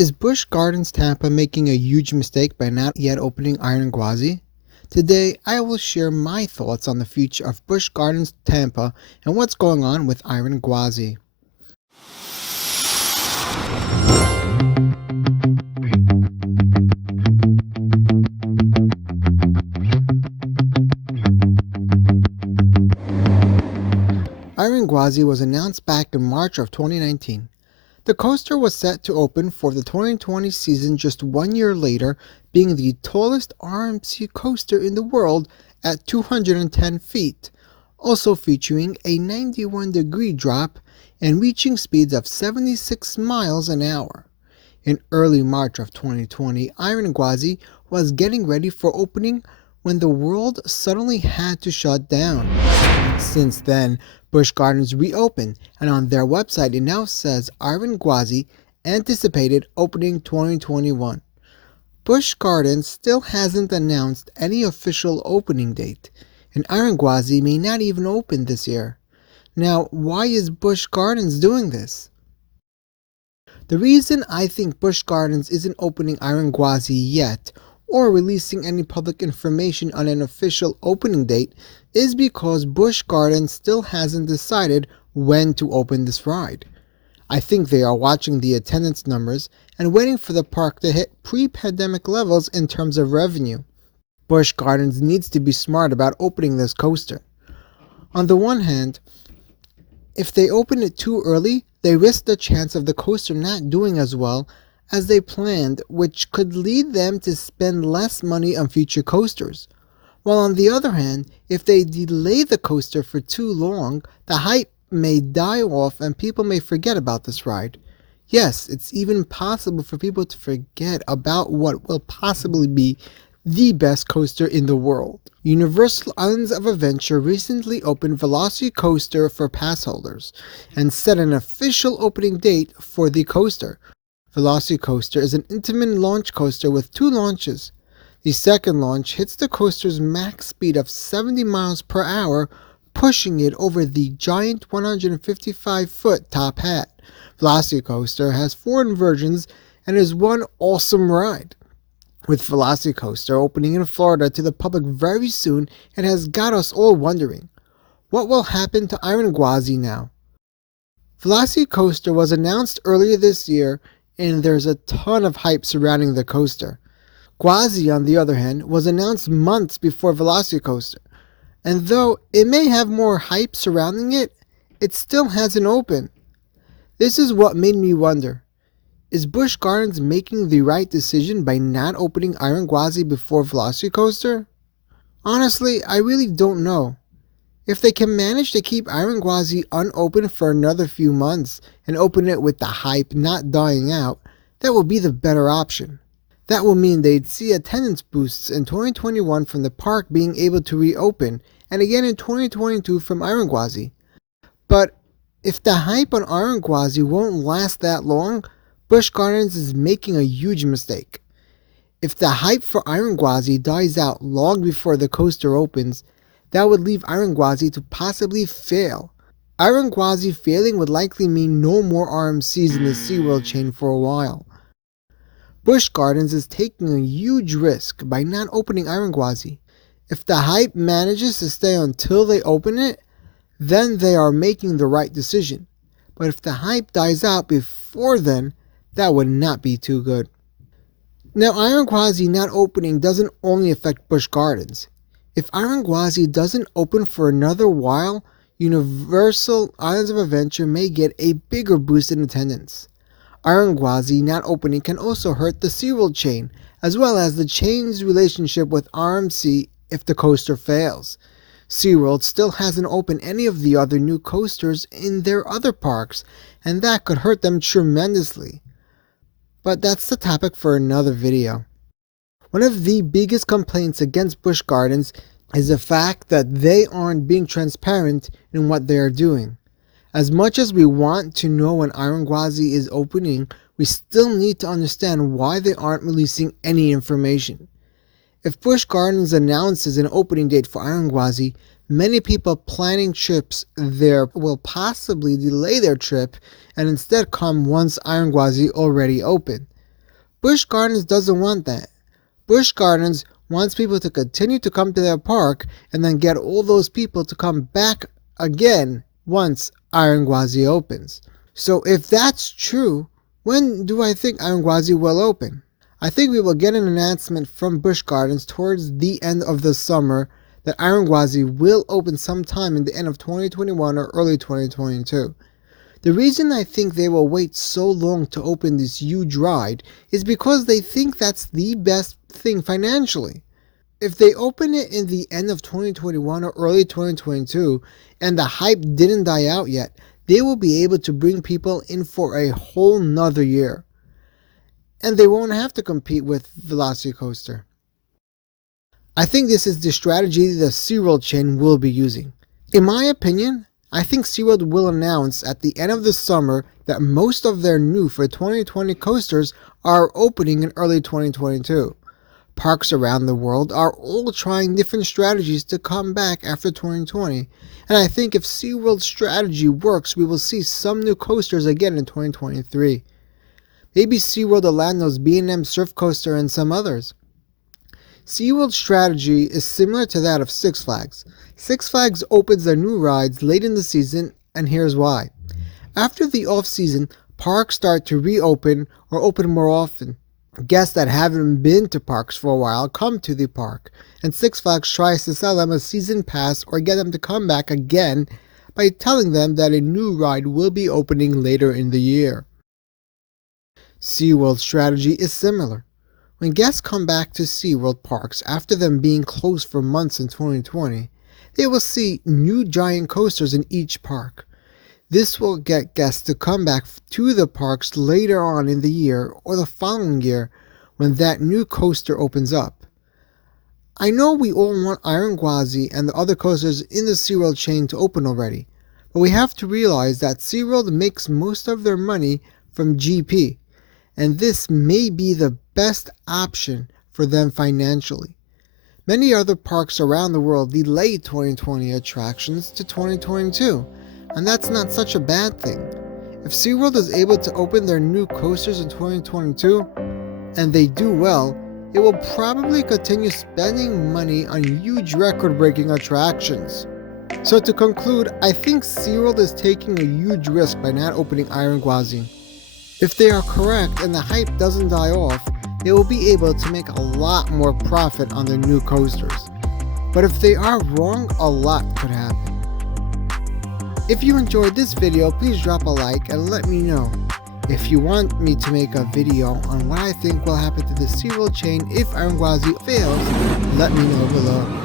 Is Busch Gardens Tampa making a huge mistake by not yet opening Iron Gwazi? Today, I will share my thoughts on the future of Busch Gardens Tampa and what's going on with Iron Gwazi. Iron Gwazi was announced back in March of 2019. The coaster was set to open for the 2020 season just 1 year later, being the tallest RMC coaster in the world at 210 feet, also featuring a 91-degree drop and reaching speeds of 76 miles an hour. In early March of 2020, Iron Gwazi was getting ready for opening when the world suddenly had to shut down. Since then, Busch Gardens reopened, and on their website it now says Iron Gwazi anticipated opening 2021. Busch Gardens still hasn't announced any official opening date, and Iron Gwazi may not even open this year. Now, why is Busch Gardens doing this? The reason I think Busch Gardens isn't opening Iron Gwazi yet, or releasing any public information on an official opening date, is because Busch Gardens still hasn't decided when to open this ride. I think they are watching the attendance numbers and waiting for the park to hit pre-pandemic levels in terms of revenue. Busch Gardens needs to be smart about opening this coaster. On the one hand, if they open it too early, they risk the chance of the coaster not doing as well as they planned, which could lead them to spend less money on future coasters. While on the other hand, if they delay the coaster for too long, the hype may die off and people may forget about this ride. Yes, it's even possible for people to forget about what will possibly be the best coaster in the world. Universal Islands of Adventure recently opened VelociCoaster for pass holders and set an official opening date for the coaster. VelociCoaster is an intimate launch coaster with 2 launches. The second launch hits the coaster's max speed of 70 miles per hour, pushing it over the giant 155-foot top hat. VelociCoaster has 4 inversions and is one awesome ride. With VelociCoaster opening in Florida to the public very soon, it has got us all wondering, what will happen to Iron Gwazi now? VelociCoaster was announced earlier this year, and there's a ton of hype surrounding the coaster. Gwazi, on the other hand, was announced months before VelociCoaster, and though it may have more hype surrounding it, it still hasn't opened. This is what made me wonder, is Busch Gardens making the right decision by not opening Iron Gwazi before VelociCoaster? Honestly, I really don't know. If they can manage to keep Iron Gwazi unopened for another few months and open it with the hype not dying out, that will be the better option. That will mean they'd see attendance boosts in 2021 from the park being able to reopen, and again in 2022 from Iron Gwazi. But if the hype on Iron Gwazi won't last that long, Busch Gardens is making a huge mistake. If the hype for Iron Gwazi dies out long before the coaster opens, that would leave Iron Gwazi to possibly fail. Iron Gwazi failing would likely mean no more RMCs in the SeaWorld chain for a while. Busch Gardens is taking a huge risk by not opening Iron Gwazi. If the hype manages to stay until they open it, then they are making the right decision. But if the hype dies out before then, that would not be too good. Now, Iron Gwazi not opening doesn't only affect Busch Gardens. If Iron Gwazi doesn't open for another while, Universal Islands of Adventure may get a bigger boost in attendance. Iron Gwazi not opening can also hurt the SeaWorld chain, as well as the chain's relationship with RMC if the coaster fails. SeaWorld still hasn't opened any of the other new coasters in their other parks, and that could hurt them tremendously. But that's the topic for another video. One of the biggest complaints against Busch Gardens is the fact that they aren't being transparent in what they are doing. As much as we want to know when Iron Gwazi is opening, we still need to understand why they aren't releasing any information. If Busch Gardens announces an opening date for Iron Gwazi, many people planning trips there will possibly delay their trip and instead come once Iron Gwazi already open. Busch Gardens doesn't want that. Busch Gardens wants people to continue to come to their park and then get all those people to come back again once Iron Gwazi opens. So if that's true, when do I think Iron Gwazi will open? I think we will get an announcement from Busch Gardens towards the end of the summer that Iron Gwazi will open sometime in the end of 2021 or early 2022. The reason I think they will wait so long to open this huge ride is because they think that's the best thing financially. If they open it in the end of 2021 or early 2022 and the hype didn't die out yet, they will be able to bring people in for a whole nother year. And they won't have to compete with VelociCoaster. I think this is the strategy the SeaWorld chain will be using. In my opinion, I think SeaWorld will announce at the end of the summer that most of their new for 2020 coasters are opening in early 2022. Parks around the world are all trying different strategies to come back after 2020, and I think if SeaWorld's strategy works, we will see some new coasters again in 2023. Maybe SeaWorld Orlando's B&M Surf Coaster and some others. SeaWorld's strategy is similar to that of Six Flags. Six Flags opens their new rides late in the season, and here's why. After the off-season, parks start to reopen or open more often. Guests that haven't been to parks for a while come to the park, and Six Flags tries to sell them a season pass or get them to come back again by telling them that a new ride will be opening later in the year. SeaWorld's strategy is similar. When guests come back to SeaWorld parks after them being closed for months in 2020, they will see new giant coasters in each park. This will get guests to come back to the parks later on in the year or the following year when that new coaster opens up. I know we all want Iron Gwazi and the other coasters in the SeaWorld chain to open already, but we have to realize that SeaWorld makes most of their money from GP, and this may be the best option for them financially. Many other parks around the world delay 2020 attractions to 2022, and that's not such a bad thing. If SeaWorld is able to open their new coasters in 2022, and they do well, it will probably continue spending money on huge record-breaking attractions. So to conclude, I think SeaWorld is taking a huge risk by not opening Iron Gwazi. If they are correct and the hype doesn't die off, they will be able to make a lot more profit on their new coasters. But if they are wrong, a lot could happen. If you enjoyed this video, please drop a like and let me know. If you want me to make a video on what I think will happen to the SeaWorld chain if Iron Gwazi fails, let me know below.